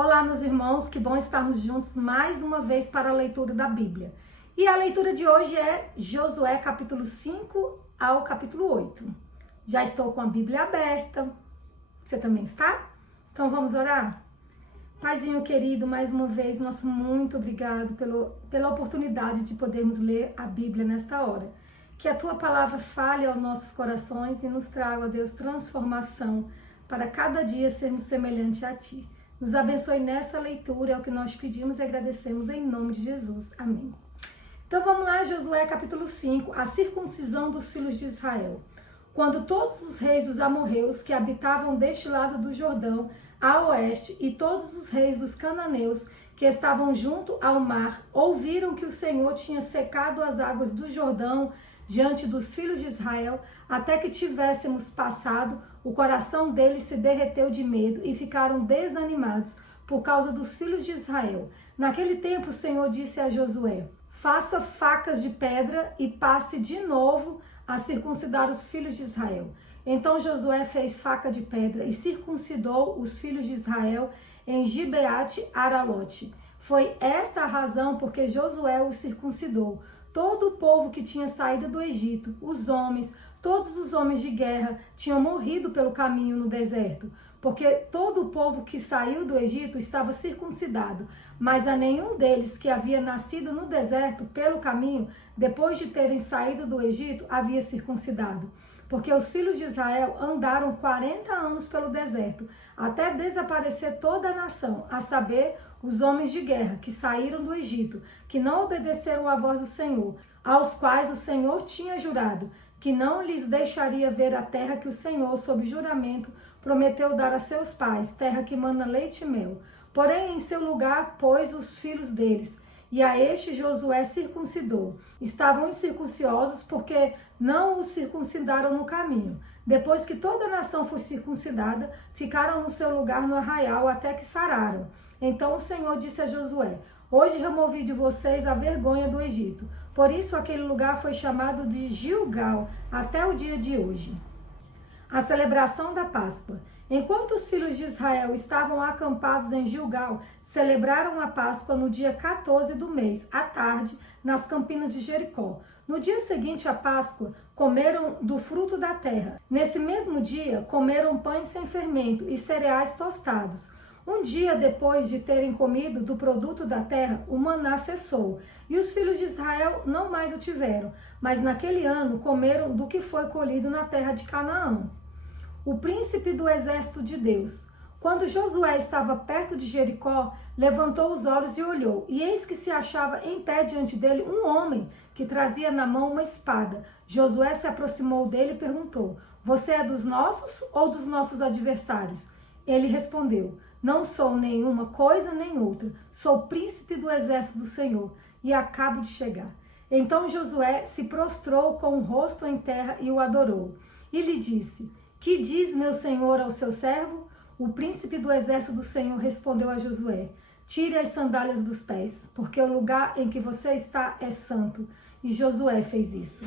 Olá, meus irmãos, que bom estarmos juntos mais uma vez para a leitura da Bíblia. E a leitura de hoje é Josué capítulo 5 ao capítulo 8. Já estou com a Bíblia aberta. Você também está? Então vamos orar? Paizinho querido, mais uma vez, nosso muito obrigado pela oportunidade de podermos ler a Bíblia nesta hora. Que a Tua palavra fale aos nossos corações e nos traga, Deus, transformação para cada dia sermos semelhantes a Ti. Nos abençoe nessa leitura, é o que nós pedimos e agradecemos em nome de Jesus. Amém. Então vamos lá, Josué capítulo 5, a circuncisão dos filhos de Israel. Quando todos os reis dos amorreus que habitavam deste lado do Jordão, a oeste, e todos os reis dos cananeus que estavam junto ao mar, ouviram que o Senhor tinha secado as águas do Jordão diante dos filhos de Israel, até que tivéssemos passado, o coração deles se derreteu de medo e ficaram desanimados por causa dos filhos de Israel. Naquele tempo o Senhor disse a Josué: faça facas de pedra e passe de novo a circuncidar os filhos de Israel. Então Josué fez faca de pedra e circuncidou os filhos de Israel em Gibeate Aralote. Foi esta a razão porque Josué os circuncidou. Todo o povo que tinha saído do Egito, os homens, todos os homens de guerra, tinham morrido pelo caminho no deserto, porque todo o povo que saiu do Egito estava circuncidado, mas a nenhum deles que havia nascido no deserto pelo caminho, depois de terem saído do Egito, havia circuncidado. Porque os filhos de Israel andaram 40 anos pelo deserto, até desaparecer toda a nação, a saber, os homens de guerra que saíram do Egito, que não obedeceram à voz do Senhor, aos quais o Senhor tinha jurado, que não lhes deixaria ver a terra que o Senhor, sob juramento, prometeu dar a seus pais, terra que mana leite e mel. Porém, em seu lugar, pôs os filhos deles, e a este Josué circuncidou. Estavam incircunciosos porque não os circuncidaram no caminho. Depois que toda a nação foi circuncidada, ficaram no seu lugar no arraial até que sararam. Então o Senhor disse a Josué: hoje removi de vocês a vergonha do Egito. Por isso aquele lugar foi chamado de Gilgal até o dia de hoje. A celebração da Páscoa. Enquanto os filhos de Israel estavam acampados em Gilgal, celebraram a Páscoa no dia 14 do mês, à tarde, nas campinas de Jericó. No dia seguinte à Páscoa, comeram do fruto da terra. Nesse mesmo dia, comeram pães sem fermento e cereais tostados. Um dia depois de terem comido do produto da terra, o maná cessou, e os filhos de Israel não mais o tiveram, mas naquele ano comeram do que foi colhido na terra de Canaã. O príncipe do exército de Deus. Quando Josué estava perto de Jericó, levantou os olhos e olhou, e eis que se achava em pé diante dele um homem que trazia na mão uma espada. Josué se aproximou dele e perguntou: você é dos nossos ou dos nossos adversários? Ele respondeu: não sou nenhuma coisa nem outra, sou príncipe do exército do Senhor e acabo de chegar. Então Josué se prostrou com o rosto em terra e o adorou. E lhe disse: que diz meu senhor ao seu servo? O príncipe do exército do Senhor respondeu a Josué: tire as sandálias dos pés, porque o lugar em que você está é santo. E Josué fez isso.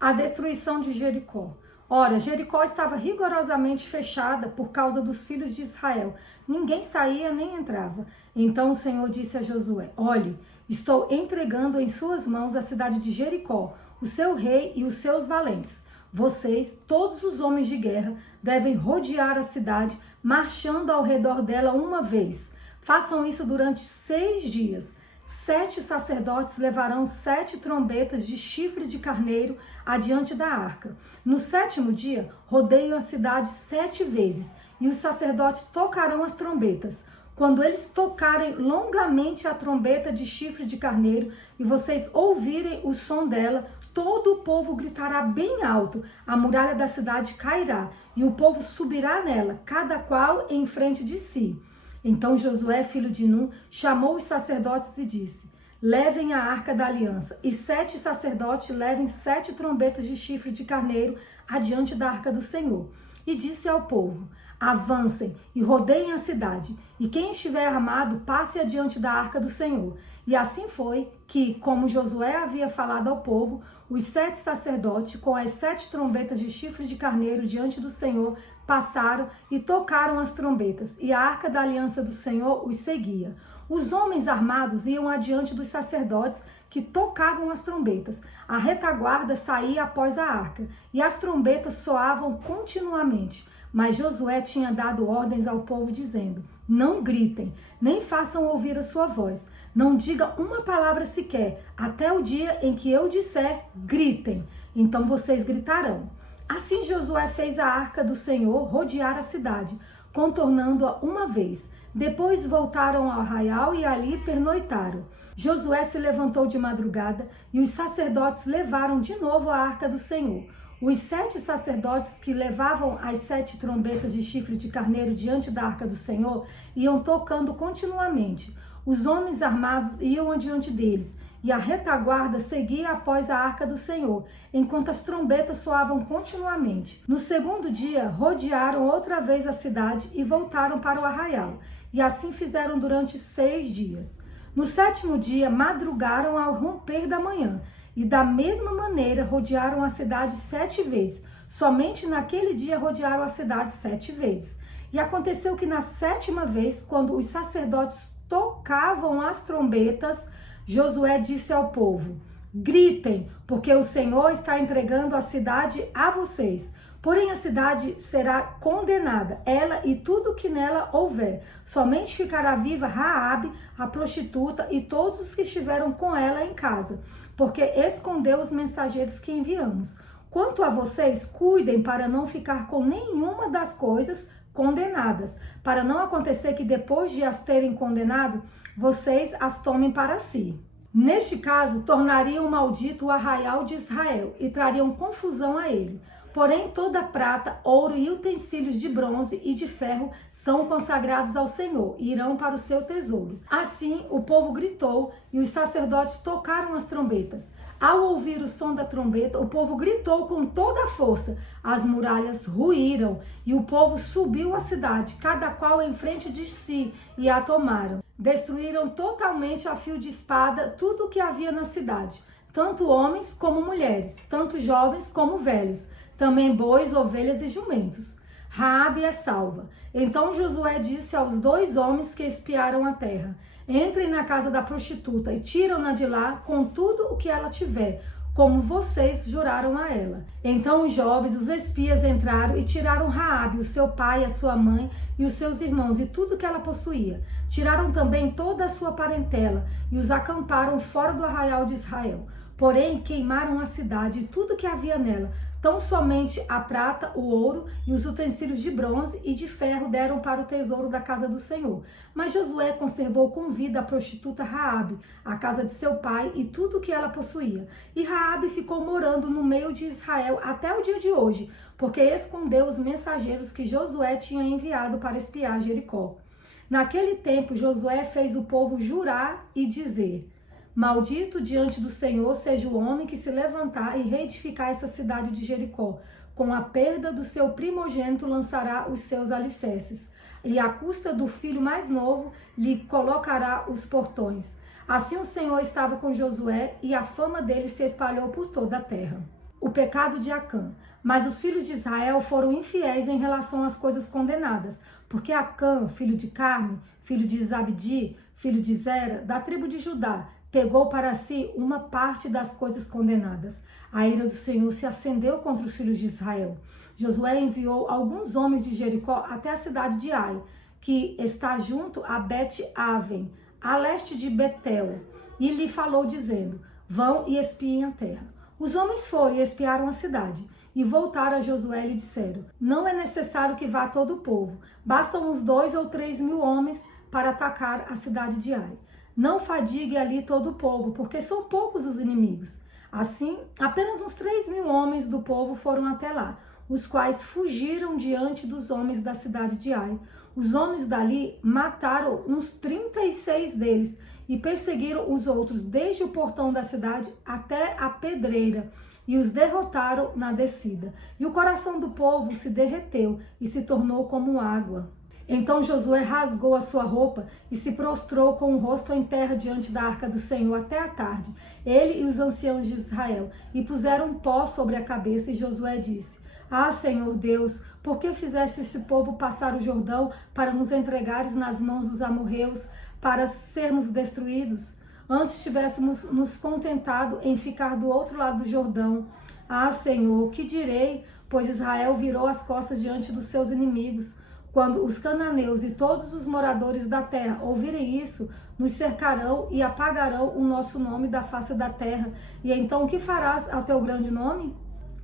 A destruição de Jericó. Ora, Jericó estava rigorosamente fechada por causa dos filhos de Israel. Ninguém saía nem entrava. Então o Senhor disse a Josué: olhe, estou entregando em suas mãos a cidade de Jericó, o seu rei e os seus valentes. Vocês, todos os homens de guerra, devem rodear a cidade, marchando ao redor dela uma vez. Façam isso durante 6 dias. 7 sacerdotes levarão 7 trombetas de chifre de carneiro adiante da arca. No 7º dia, rodeiam a cidade 7 vezes, e os sacerdotes tocarão as trombetas. Quando eles tocarem longamente a trombeta de chifre de carneiro e vocês ouvirem o som dela, todo o povo gritará bem alto, a muralha da cidade cairá, e o povo subirá nela, cada qual em frente de si. Então Josué, filho de Nun, chamou os sacerdotes e disse: levem a arca da aliança, e 7 sacerdotes levem 7 trombetas de chifre de carneiro adiante da arca do Senhor. E disse ao povo: avancem e rodeiem a cidade, e quem estiver armado passe adiante da arca do Senhor. E assim foi que, como Josué havia falado ao povo, os 7 sacerdotes, com as 7 trombetas de chifres de carneiro diante do Senhor, passaram e tocaram as trombetas, e a arca da aliança do Senhor os seguia. Os homens armados iam adiante dos sacerdotes que tocavam as trombetas. A retaguarda saía após a arca, e as trombetas soavam continuamente. Mas Josué tinha dado ordens ao povo, dizendo: não gritem, nem façam ouvir a sua voz. Não diga uma palavra sequer, até o dia em que eu disser, gritem. Então vocês gritarão. Assim Josué fez a arca do Senhor rodear a cidade, contornando-a uma vez. Depois voltaram ao arraial e ali pernoitaram. Josué se levantou de madrugada e os sacerdotes levaram de novo a arca do Senhor. Os 7 sacerdotes que levavam as 7 trombetas de chifre de carneiro diante da arca do Senhor iam tocando continuamente. Os homens armados iam adiante deles, e a retaguarda seguia após a arca do Senhor, enquanto as trombetas soavam continuamente. No segundo dia, rodearam outra vez a cidade e voltaram para o arraial, e assim fizeram durante 6 dias. No 7º dia, madrugaram ao romper da manhã, e da mesma maneira rodearam a cidade 7 vezes. Somente naquele dia rodearam a cidade 7 vezes. E aconteceu que na 7ª vez, quando os sacerdotes tocavam as trombetas, Josué disse ao povo: gritem, porque o Senhor está entregando a cidade a vocês. Porém a cidade será condenada, ela e tudo que nela houver. Somente ficará viva Raabe, a prostituta, e todos os que estiveram com ela em casa, porque escondeu os mensageiros que enviamos. Quanto a vocês, cuidem para não ficar com nenhuma das coisas condenadas, para não acontecer que depois de as terem condenado, vocês as tomem para si. Neste caso, tornariam maldito o arraial de Israel e trariam confusão a ele. Porém, toda prata, ouro e utensílios de bronze e de ferro são consagrados ao Senhor e irão para o seu tesouro. Assim, o povo gritou e os sacerdotes tocaram as trombetas. Ao ouvir o som da trombeta, o povo gritou com toda a força. As muralhas ruíram e o povo subiu à cidade, cada qual em frente de si, e a tomaram. Destruíram totalmente a fio de espada tudo o que havia na cidade, tanto homens como mulheres, tanto jovens como velhos, também bois, ovelhas e jumentos. Raabe é salva. Então Josué disse aos 2 homens que espiaram a terra: entrem na casa da prostituta e tiram-na de lá com tudo o que ela tiver, como vocês juraram a ela. Então os jovens, os espias, entraram e tiraram Raabe, o seu pai, a sua mãe e os seus irmãos e tudo que ela possuía. Tiraram também toda a sua parentela e os acamparam fora do arraial de Israel. Porém queimaram a cidade e tudo que havia nela. Tão somente a prata, o ouro e os utensílios de bronze e de ferro deram para o tesouro da casa do Senhor. Mas Josué conservou com vida a prostituta Raabe, a casa de seu pai e tudo o que ela possuía. E Raabe ficou morando no meio de Israel até o dia de hoje, porque escondeu os mensageiros que Josué tinha enviado para espiar Jericó. Naquele tempo, Josué fez o povo jurar e dizer: maldito diante do Senhor seja o homem que se levantar e reedificar essa cidade de Jericó. Com a perda do seu primogênito lançará os seus alicerces, e à custa do filho mais novo lhe colocará os portões. Assim o Senhor estava com Josué, e a fama dele se espalhou por toda a terra. O pecado de Acã. Mas os filhos de Israel foram infiéis em relação às coisas condenadas, porque Acã, filho de Carme, filho de Zabdi, filho de Zera, da tribo de Judá, pegou para si uma parte das coisas condenadas. A ira do Senhor se acendeu contra os filhos de Israel. Josué enviou alguns homens de Jericó até a cidade de Ai, que está junto a Bet-Aven, a leste de Betel, e lhe falou dizendo: vão e espiem a terra. Os homens foram e espiaram a cidade, e voltaram a Josué e lhe disseram: não é necessário que vá todo o povo, bastam uns 2 ou 3 mil homens para atacar a cidade de Ai. Não fadigue ali todo o povo, porque são poucos os inimigos. Assim, apenas uns 3 mil homens do povo foram até lá, os quais fugiram diante dos homens da cidade de Ai. Os homens dali mataram uns 36 deles e perseguiram os outros desde o portão da cidade até a pedreira, e os derrotaram na descida. E o coração do povo se derreteu e se tornou como água. Então Josué rasgou a sua roupa e se prostrou com o rosto em terra diante da arca do Senhor até a tarde, ele e os anciãos de Israel, e puseram pó sobre a cabeça, e Josué disse: Ah, Senhor Deus, por que fizeste esse povo passar o Jordão para nos entregares nas mãos dos amorreus, para sermos destruídos? Antes tivéssemos nos contentado em ficar do outro lado do Jordão. Ah, Senhor, que direi? Pois Israel virou as costas diante dos seus inimigos. Quando os cananeus e todos os moradores da terra ouvirem isso, nos cercarão e apagarão o nosso nome da face da terra. E então o que farás ao teu grande nome?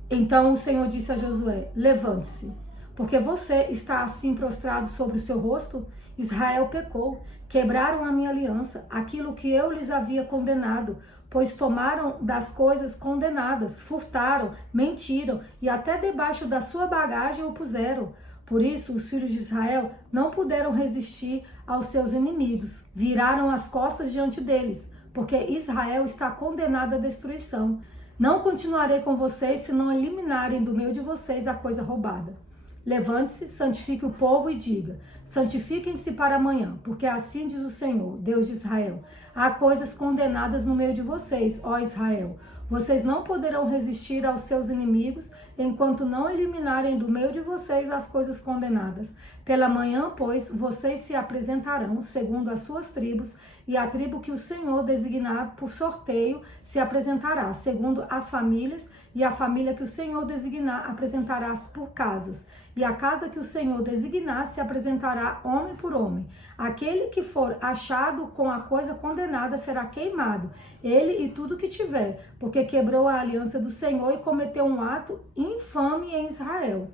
Então o Senhor disse a Josué: levante-se, porque você está assim prostrado sobre o seu rosto? Israel pecou, quebraram a minha aliança, aquilo que eu lhes havia condenado, pois tomaram das coisas condenadas, furtaram, mentiram e até debaixo da sua bagagem o puseram. Por isso, os filhos de Israel não puderam resistir aos seus inimigos. Viraram as costas diante deles, porque Israel está condenado à destruição. Não continuarei com vocês se não eliminarem do meio de vocês a coisa roubada. Levante-se, santifique o povo e diga: santifiquem-se para amanhã, porque assim diz o Senhor, Deus de Israel: há coisas condenadas no meio de vocês, ó Israel. Vocês não poderão resistir aos seus inimigos enquanto não eliminarem do meio de vocês as coisas condenadas. Pela manhã, pois, vocês se apresentarão segundo as suas tribos, e a tribo que o Senhor designar por sorteio se apresentará segundo as famílias, e a família que o Senhor designar apresentará-se por casas. E a casa que o Senhor designar se apresentará homem por homem. Aquele que for achado com a coisa condenada será queimado, ele e tudo que tiver, porque quebrou a aliança do Senhor e cometeu um ato infame em Israel.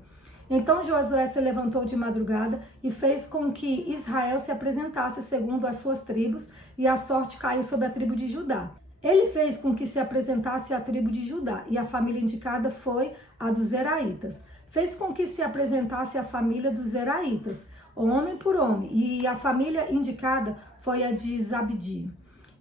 Então Josué se levantou de madrugada e fez com que Israel se apresentasse segundo as suas tribos, e a sorte caiu sobre a tribo de Judá. Ele fez com que se apresentasse a tribo de Judá, e a família indicada foi a dos Zeraitas. Fez com que se apresentasse a família dos Zeraitas, homem por homem, e a família indicada foi a de Zabdi.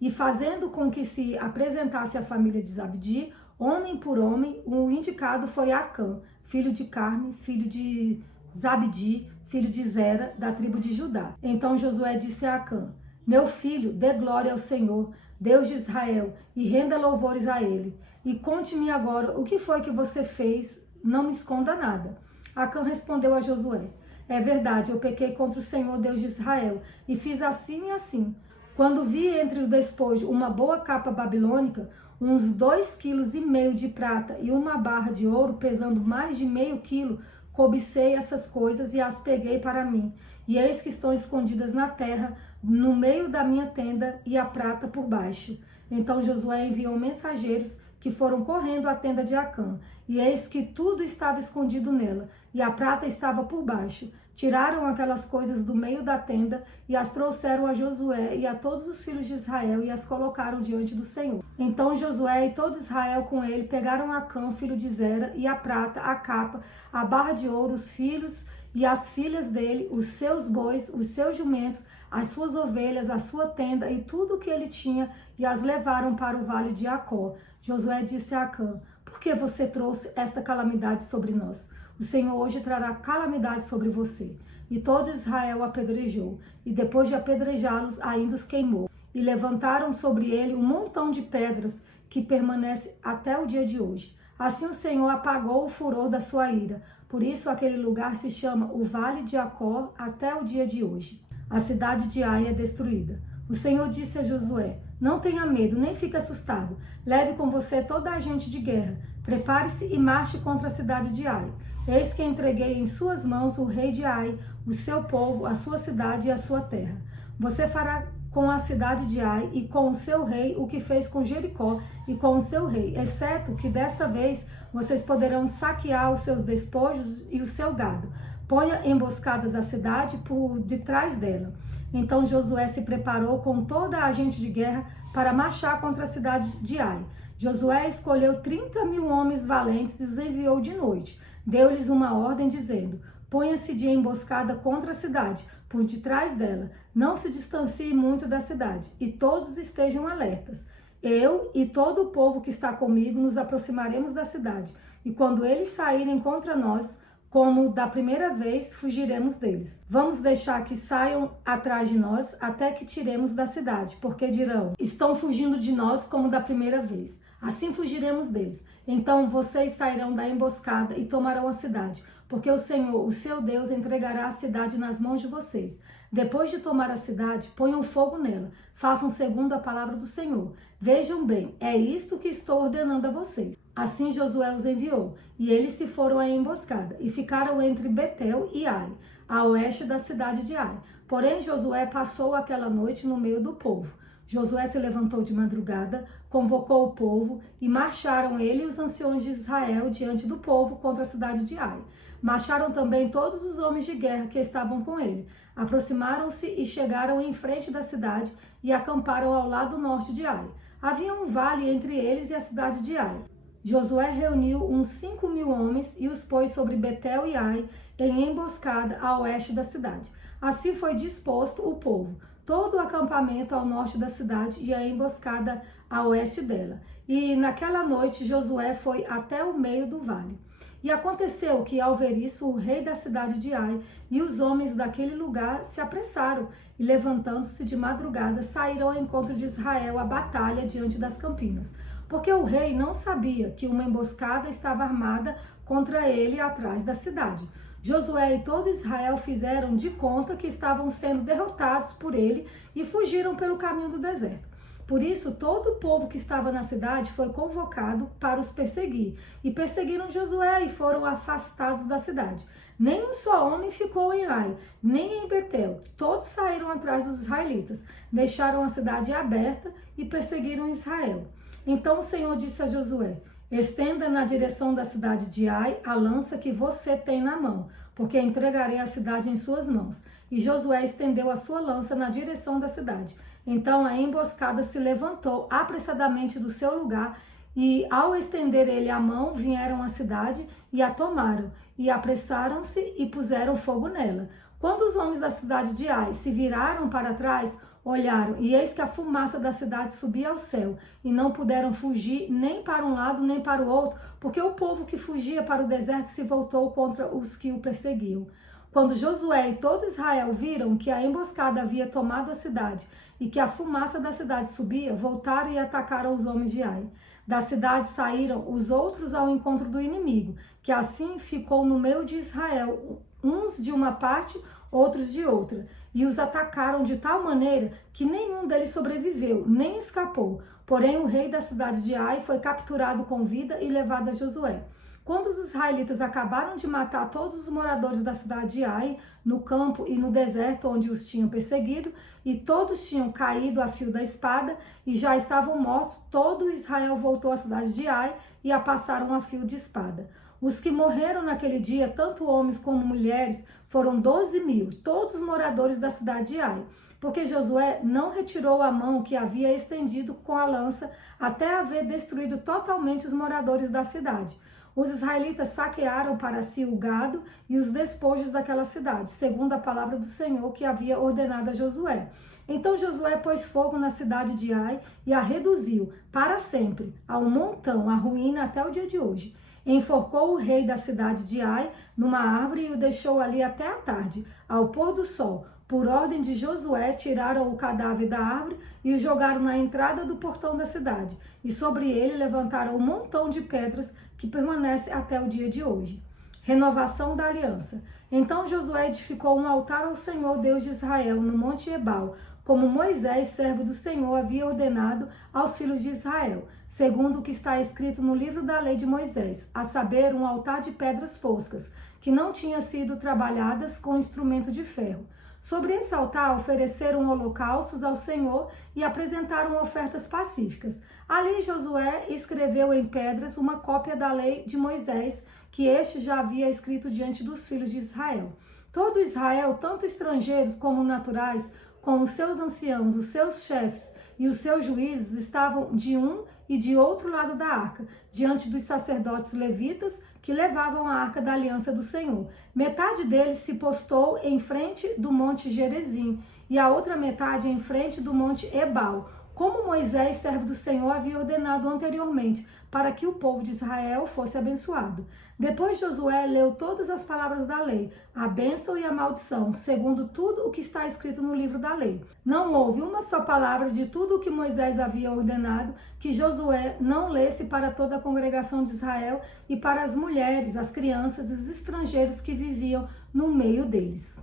E fazendo com que se apresentasse a família de Zabdi, homem por homem, o indicado foi Acã, filho de Carme, filho de Zabdi, filho de Zera, da tribo de Judá. Então Josué disse a Acã: meu filho, dê glória ao Senhor, Deus de Israel, e renda louvores a ele. E conte-me agora o que foi que você fez, não me esconda nada. Acã respondeu a Josué: é verdade, eu pequei contra o Senhor, Deus de Israel, e fiz assim e assim. Quando vi entre o despojo uma boa capa babilônica, uns 2,5 kg de prata e uma barra de ouro pesando mais de meio quilo, cobicei essas coisas e as peguei para mim. E eis que estão escondidas na terra, no meio da minha tenda, e a prata por baixo. Então Josué enviou mensageiros que foram correndo à tenda de Acã, e eis que tudo estava escondido nela, e a prata estava por baixo. Tiraram aquelas coisas do meio da tenda e as trouxeram a Josué e a todos os filhos de Israel e as colocaram diante do Senhor. Então Josué e todo Israel com ele pegaram Acã, filho de Zera, e a prata, a capa, a barra de ouro, os filhos e as filhas dele, os seus bois, os seus jumentos, as suas ovelhas, a sua tenda e tudo o que ele tinha, e as levaram para o vale de Acó. Josué disse a Acã: por que você trouxe esta calamidade sobre nós? O Senhor hoje trará calamidade sobre você. E todo Israel apedrejou, e depois de apedrejá-los, ainda os queimou. E levantaram sobre ele um montão de pedras que permanece até o dia de hoje. Assim o Senhor apagou o furor da sua ira. Por isso aquele lugar se chama o Vale de Acó até o dia de hoje. A cidade de Ai é destruída. O Senhor disse a Josué: não tenha medo, nem fique assustado. Leve com você toda a gente de guerra. Prepare-se e marche contra a cidade de Ai. Eis que entreguei em suas mãos o rei de Ai, o seu povo, a sua cidade e a sua terra. Você fará com a cidade de Ai e com o seu rei o que fez com Jericó e com o seu rei, exceto que desta vez vocês poderão saquear os seus despojos e o seu gado. Ponha emboscadas à cidade por detrás dela. Então Josué se preparou com toda a gente de guerra para marchar contra a cidade de Ai. Josué escolheu 30.000 homens valentes e os enviou de noite. Deu-lhes uma ordem dizendo: ponha-se de emboscada contra a cidade, por detrás dela. Não se distancie muito da cidade, e todos estejam alertas. Eu e todo o povo que está comigo nos aproximaremos da cidade, e quando eles saírem contra nós, como da primeira vez, fugiremos deles. Vamos deixar que saiam atrás de nós até que tiremos da cidade, porque dirão: estão fugindo de nós como da primeira vez. Assim fugiremos deles. Então vocês sairão da emboscada e tomarão a cidade, porque o Senhor, o seu Deus, entregará a cidade nas mãos de vocês. Depois de tomar a cidade, ponham fogo nela, façam segundo a palavra do Senhor. Vejam bem, é isto que estou ordenando a vocês. Assim Josué os enviou, e eles se foram à emboscada, e ficaram entre Betel e Ai, a oeste da cidade de Ai. Porém Josué passou aquela noite no meio do povo. Josué se levantou de madrugada, convocou o povo, e marcharam ele e os anciões de Israel diante do povo contra a cidade de Ai. Marcharam também todos os homens de guerra que estavam com ele. Aproximaram-se e chegaram em frente da cidade e acamparam ao lado norte de Ai. Havia um vale entre eles e a cidade de Ai. Josué reuniu uns 5.000 homens e os pôs sobre Betel e Ai em emboscada a oeste da cidade. Assim foi disposto o povo, todo o acampamento ao norte da cidade e a emboscada a oeste dela. E naquela noite Josué foi até o meio do vale. E aconteceu que, ao ver isso, o rei da cidade de Ai e os homens daquele lugar se apressaram e, levantando-se de madrugada, saíram ao encontro de Israel à batalha diante das campinas. Porque o rei não sabia que uma emboscada estava armada contra ele atrás da cidade. Josué e todo Israel fizeram de conta que estavam sendo derrotados por ele e fugiram pelo caminho do deserto. Por isso, todo o povo que estava na cidade foi convocado para os perseguir. E perseguiram Josué e foram afastados da cidade. Nem um só homem ficou em Ai, nem em Betel. Todos saíram atrás dos israelitas, deixaram a cidade aberta e perseguiram Israel. Então o Senhor disse a Josué: estenda na direção da cidade de Ai a lança que você tem na mão, porque entregarei a cidade em suas mãos. E Josué estendeu a sua lança na direção da cidade. Então a emboscada se levantou apressadamente do seu lugar, e ao estender ele a mão, vieram à cidade e a tomaram, e apressaram-se e puseram fogo nela. Quando os homens da cidade de Ai se viraram para trás, olharam, e eis que a fumaça da cidade subia ao céu, e não puderam fugir nem para um lado nem para o outro, porque o povo que fugia para o deserto se voltou contra os que o perseguiam. Quando Josué e todo Israel viram que a emboscada havia tomado a cidade e que a fumaça da cidade subia, voltaram e atacaram os homens de Ai. Da cidade saíram os outros ao encontro do inimigo, que assim ficou no meio de Israel, uns de uma parte, outros de outra, e os atacaram de tal maneira que nenhum deles sobreviveu, nem escapou. Porém, o rei da cidade de Ai foi capturado com vida e levado a Josué. Quando os israelitas acabaram de matar todos os moradores da cidade de Ai, no campo e no deserto onde os tinham perseguido, e todos tinham caído a fio da espada e já estavam mortos, todo Israel voltou à cidade de Ai e a passaram a fio de espada. Os que morreram naquele dia, tanto homens como mulheres, foram 12.000, todos os moradores da cidade de Ai, porque Josué não retirou a mão que havia estendido com a lança até haver destruído totalmente os moradores da cidade. Os israelitas saquearam para si o gado e os despojos daquela cidade, segundo a palavra do Senhor que havia ordenado a Josué. Então Josué pôs fogo na cidade de Ai e a reduziu para sempre ao montão, à ruína até o dia de hoje. Enforcou o rei da cidade de Ai numa árvore e o deixou ali até a tarde. Ao pôr do sol, por ordem de Josué, tiraram o cadáver da árvore e o jogaram na entrada do portão da cidade. E sobre ele levantaram um montão de pedras que permanece até o dia de hoje. Renovação da aliança. Então Josué edificou um altar ao Senhor, Deus de Israel, no Monte Ebal, como Moisés, servo do Senhor, havia ordenado aos filhos de Israel, segundo o que está escrito no livro da lei de Moisés, a saber, um altar de pedras foscas, que não tinha sido trabalhadas com instrumento de ferro. Sobre esse altar ofereceram holocaustos ao Senhor e apresentaram ofertas pacíficas. Ali Josué escreveu em pedras uma cópia da lei de Moisés, que este já havia escrito diante dos filhos de Israel. Todo Israel, tanto estrangeiros como naturais, com os seus anciãos, os seus chefes e os seus juízes, estavam de um e de outro lado da arca, diante dos sacerdotes levitas que levavam a arca da aliança do Senhor. Metade deles se postou em frente do monte Gerizim e a outra metade em frente do monte Ebal, como Moisés, servo do Senhor, havia ordenado anteriormente, para que o povo de Israel fosse abençoado. Depois Josué leu todas as palavras da lei, a bênção e a maldição, segundo tudo o que está escrito no livro da lei. Não houve uma só palavra de tudo o que Moisés havia ordenado que Josué não lesse para toda a congregação de Israel e para as mulheres, as crianças e os estrangeiros que viviam no meio deles.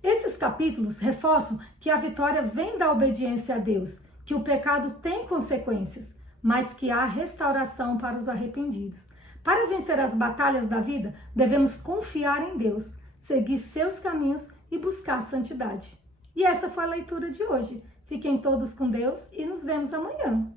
Esses capítulos reforçam que a vitória vem da obediência a Deus, que o pecado tem consequências, mas que há restauração para os arrependidos. Para vencer as batalhas da vida, devemos confiar em Deus, seguir seus caminhos e buscar santidade. E essa foi a leitura de hoje. Fiquem todos com Deus e nos vemos amanhã.